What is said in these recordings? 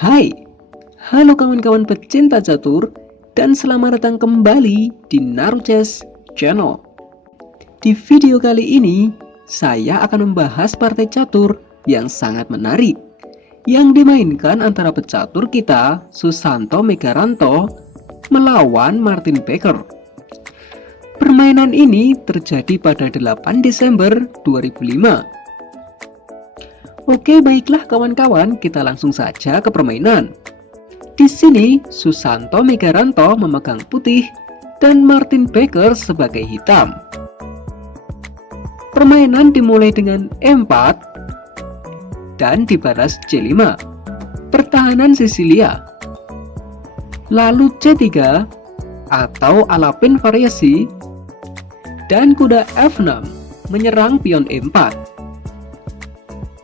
Hai, halo kawan-kawan pecinta catur, dan selamat datang kembali di Naruchess Channel. Di video kali ini, saya akan membahas partai catur yang sangat menarik yang dimainkan antara pecatur kita Susanto Megaranto melawan Martin Baker. Permainan ini terjadi pada 8 Desember 2005. Oke, baiklah kawan-kawan, kita langsung saja ke permainan. Di sini, Susanto Megaranto memegang putih dan Martin Baker sebagai hitam. Permainan dimulai dengan E4 dan dibalas C5. Pertahanan Sisilia. Lalu C3 atau alapin variasi dan kuda F6 menyerang pion E4.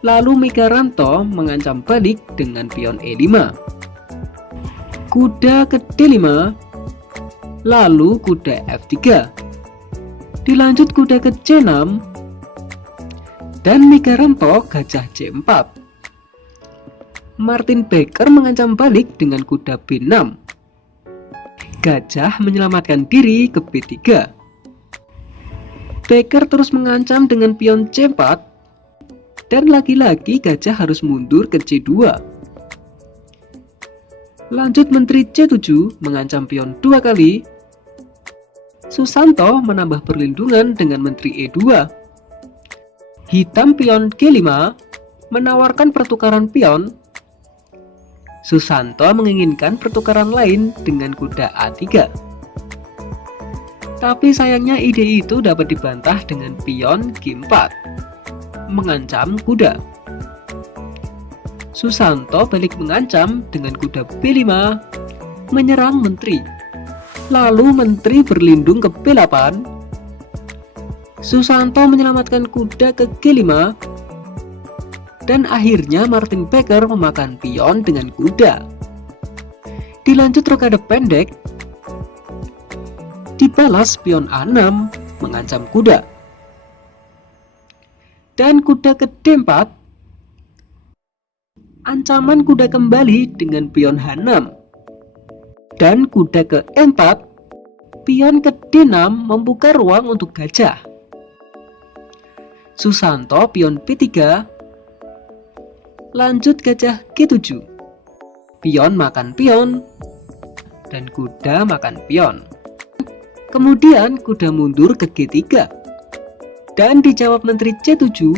Lalu Megaranto mengancam balik dengan pion E5. Kuda ke D5, lalu kuda F3. Dilanjut kuda ke C6, dan Megaranto gajah C4. Martin Baker mengancam balik dengan kuda B6. Gajah menyelamatkan diri ke B3. Baker terus mengancam dengan pion C4, dan lagi-lagi gajah harus mundur ke C2. Lanjut menteri C7 mengancam pion 2 kali. Susanto menambah perlindungan dengan menteri E2. Hitam pion G5 menawarkan pertukaran pion. Susanto menginginkan pertukaran lain dengan kuda A3. Tapi sayangnya ide itu dapat dibantah dengan pion G4 mengancam kuda. Susanto balik mengancam dengan kuda B5 menyerang menteri. Lalu menteri berlindung ke B8. Susanto menyelamatkan kuda ke G5, dan akhirnya Martin Baker memakan pion dengan kuda. Dilanjut rokade pendek, dibalas pion A6 mengancam kuda. Dan kuda ke D4, ancaman kuda kembali dengan pion H6. Dan kuda ke E4, pion ke D6 membuka ruang untuk gajah. Susanto pion B3, lanjut gajah G7. Pion makan pion, dan kuda makan pion. Kemudian kuda mundur ke G3. Dan dijawab menteri C7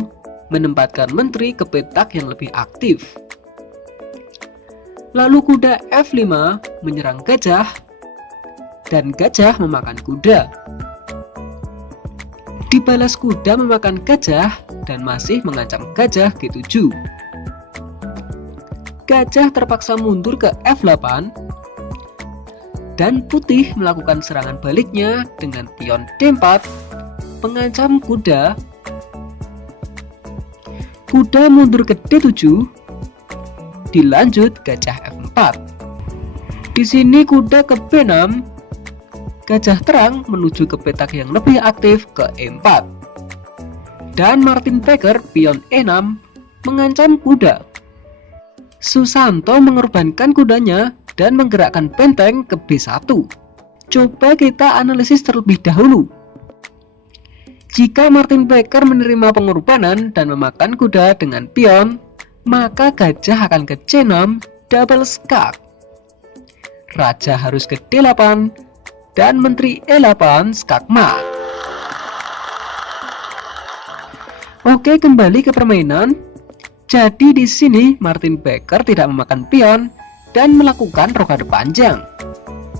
menempatkan menteri ke petak yang lebih aktif. Lalu kuda F5 menyerang gajah, dan gajah memakan kuda. Dibalas kuda memakan gajah dan masih mengancam gajah G7. Gajah terpaksa mundur ke F8, dan putih melakukan serangan baliknya dengan pion D4 mengancam kuda. Kuda mundur ke D7, dilanjut gajah F4. Di sini kuda ke B6, gajah terang menuju ke petak yang lebih aktif ke E4. Dan Martin Baker pion E6 mengancam kuda. Susanto mengorbankan kudanya dan menggerakkan benteng ke B1. Coba kita analisis terlebih dahulu. Jika Martin Baker menerima pengorbanan dan memakan kuda dengan pion, maka gajah akan ke C6 double skak. Raja harus ke D8 dan menteri E8 skakmat. Oke, kembali ke permainan. Jadi di sini Martin Baker tidak memakan pion dan melakukan rokade panjang.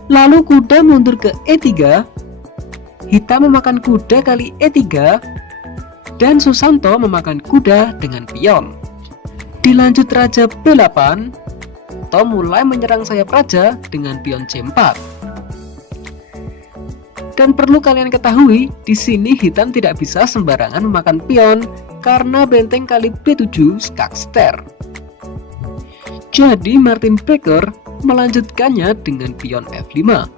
Lalu kuda mundur ke E3. Hitam memakan kuda kali E3, dan Susanto memakan kuda dengan pion. Dilanjut raja B8, Tom mulai menyerang sayap raja dengan pion C4. Dan perlu kalian ketahui, di sini hitam tidak bisa sembarangan memakan pion karena benteng kali B7 skakster. Jadi Martin Baker melanjutkannya dengan pion F5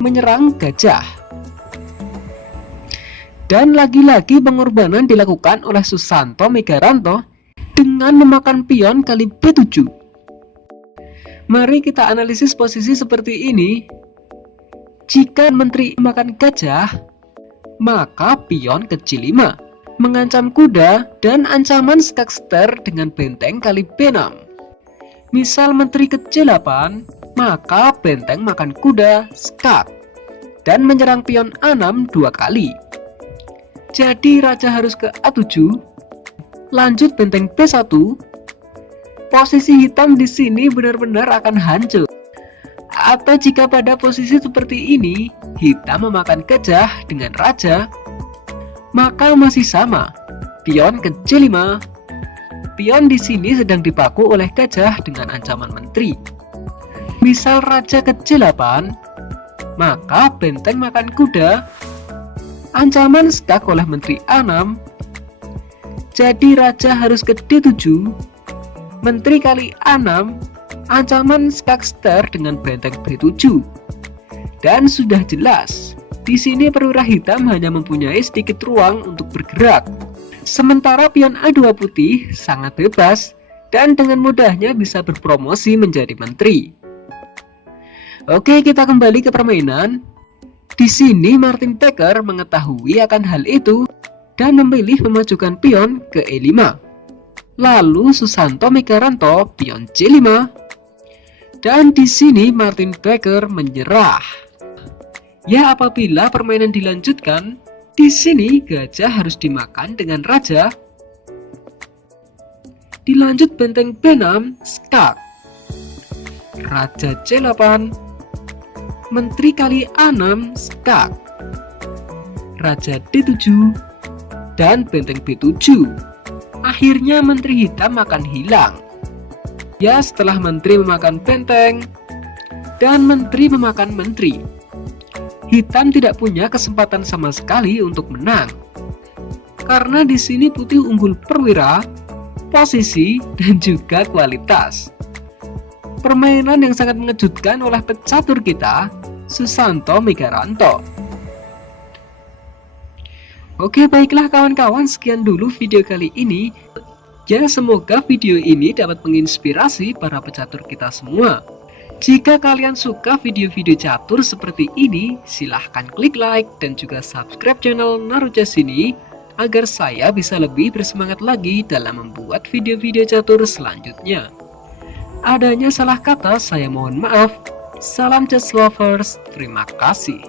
menyerang gajah. Dan lagi-lagi pengorbanan dilakukan oleh Susanto Megaranto dengan memakan pion kali B7. Mari kita analisis posisi seperti ini. Jika menteri makan gajah, maka pion kecil 5 mengancam kuda dan ancaman skakster dengan benteng kali B6. Misal menteri kecil 8, maka benteng makan kuda skak dan menyerang pion A6 2 kali. Jadi raja harus ke A7, lanjut benteng B1. Posisi hitam di sini benar-benar akan hancur. Atau jika pada posisi seperti ini, hitam memakan gajah dengan raja, maka masih sama. Pion kecil 5. Pion di sini sedang dipaku oleh gajah dengan ancaman menteri. Misal raja kecil 8, maka benteng makan kuda, ancaman skak oleh menteri A6. Jadi raja harus ke D7, menteri kali A6, ancaman skakster dengan benteng B7. Dan sudah jelas, di sini perwira hitam hanya mempunyai sedikit ruang untuk bergerak. Sementara pion A2 putih sangat bebas dan dengan mudahnya bisa berpromosi menjadi menteri. Oke, kita kembali ke permainan. Di sini Martin Becker mengetahui akan hal itu dan memilih memajukan pion ke E5. Lalu Susanto Megaranto pion C5. Dan di sini Martin Becker menyerah. Ya, apabila permainan dilanjutkan, di sini gajah harus dimakan dengan raja. Dilanjut benteng B6 skak. Raja C8. Menteri kali A6 skak. Raja D7 dan benteng B7. Akhirnya menteri hitam akan hilang. Ya, setelah menteri memakan benteng dan menteri memakan menteri, hitam tidak punya kesempatan sama sekali untuk menang. Karena di sini putih unggul perwira, posisi, dan juga kualitas. Permainan yang sangat mengejutkan oleh pecatur kita, Susanto Megaranto. Oke, baiklah kawan-kawan, sekian dulu video kali ini. Ya, semoga video ini dapat menginspirasi para pecatur kita semua. Jika kalian suka video-video catur seperti ini, silahkan klik like dan juga subscribe channel Narujas ini agar saya bisa lebih bersemangat lagi dalam membuat video-video catur selanjutnya. Adanya salah kata, saya mohon maaf. Salam chess lovers, terima kasih.